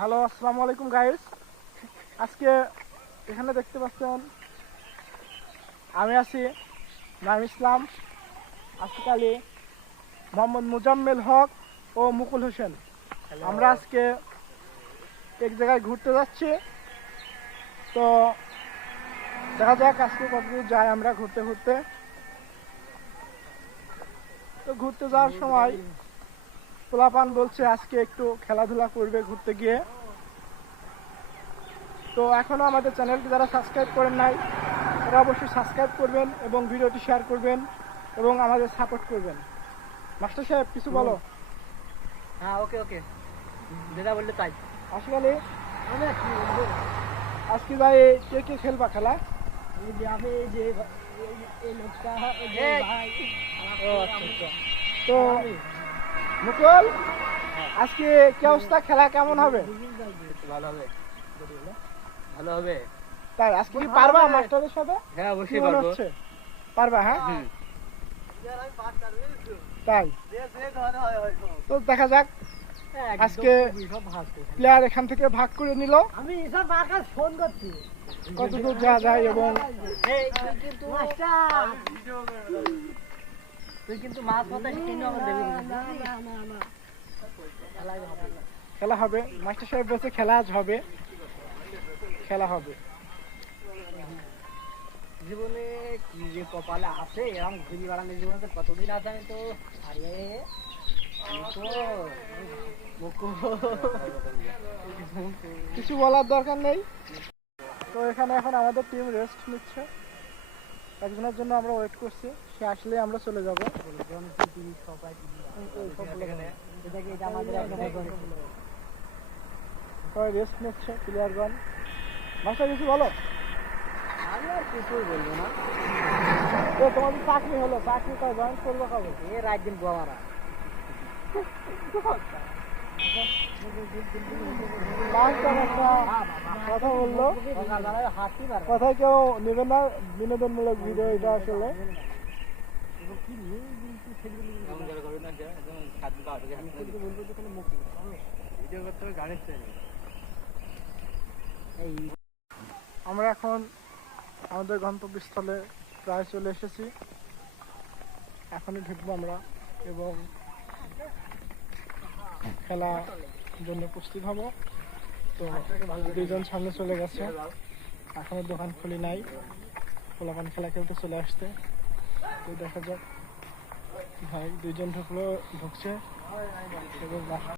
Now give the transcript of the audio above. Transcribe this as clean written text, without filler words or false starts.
Hello, আসসালামু আলাইকুম guys. আজকে এখানে দেখতে পাচ্ছেন আমি আছি নাইম ইসলাম, আসিফ আলী, মোহাম্মদ মুজাম্মেল হক ও মুকুল হোসেন। আমরা আজকে এক জায়গায় ঘুরতে যাচ্ছি। তো দেখা যাক আজকে কতদূর যাই আমরা ঘুরতে ঘুরতে। তো ঘুরতে যাওয়ার সময় পোলাপান বলছে আজকে একটু খেলাধুলা করবে ঘুরতে গিয়ে। তো এখনও আমাদের চ্যানেলটি যারা সাবস্ক্রাইব করেন নাই তারা অবশ্যই সাবস্ক্রাইব করবেন এবং ভিডিওটি শেয়ার করবেন এবং আমাদের সাপোর্ট করবেন। মাস্টার সাহেব কিছু বলো। হ্যাঁ, ওকে ওকে, যেটা বললে তাই। আসলে আজকে ভাই কে কে খেলবা খেলা? আমি যে এই লোকটা ভাই। ও আচ্ছা আচ্ছা। তো মুকুল, আজকে কি অবস্থা, খেলা কেমন হবে? ভালো হবে, ভালো হবে। তাই আজকে কি পারবা মাস্টারের সাথে? হ্যাঁ, কি অবশ্যই মনে পারবো। হচ্ছে পারবা? হ্যাঁ হুম। তাই। তো দেখা যাক আজকে প্লেয়ার এখান থেকে ভাগ করে নিল, আমি এসব মার্কাস ফোন করছি। কতদূর যাওয়া যায় এবং তুই কিন্তু মাছ কথা কিনে আমার দেবি খেলা হবে। মাস্টার সাহেব বলছে খেলা আজ হবে, খেলা হবে। জীবনে কি যে কপালে আছে এরকম ঘুরি বেড়ানোর জীবনে তো কতদিন আছে আমি তো আরে কিছু বলার দরকার নেই। তো এখানে এখন আমাদের টিম রেস্ট নিচ্ছে, একজনের জন্য আমরা ওয়েট করছি, সে আসলে আমরা চলে যাবো। সবাই রেস্ট নিচ্ছে প্লেয়ারগণ। মাস্টার কিছু বলো। আমি আর কিছুই বলবো না। তো তোমাদের চাকরি হলো, চাকরিটা জয়েন করবো কবে? এ রাত দিন গোয়ামারা মাস্টার একটা কথা বললো, কথায় কেউ নেবে না, বিনোদনমূলক ভিডিও এটা আসলে। আমরা এখন আমাদের গন্তব্যস্থলে প্রায় চলে এসেছি, এখনই ঢুকবো আমরা এবং খেলা জন্য প্রস্তুত হব। তো দুইজন সামনে চলে গেছে, এখনো দোকান খুলি নাই, পোলাপান খেলা খেলতে চলে আসছে। তো দেখা যাক, ভাই দুইজন ঢুকছে এবং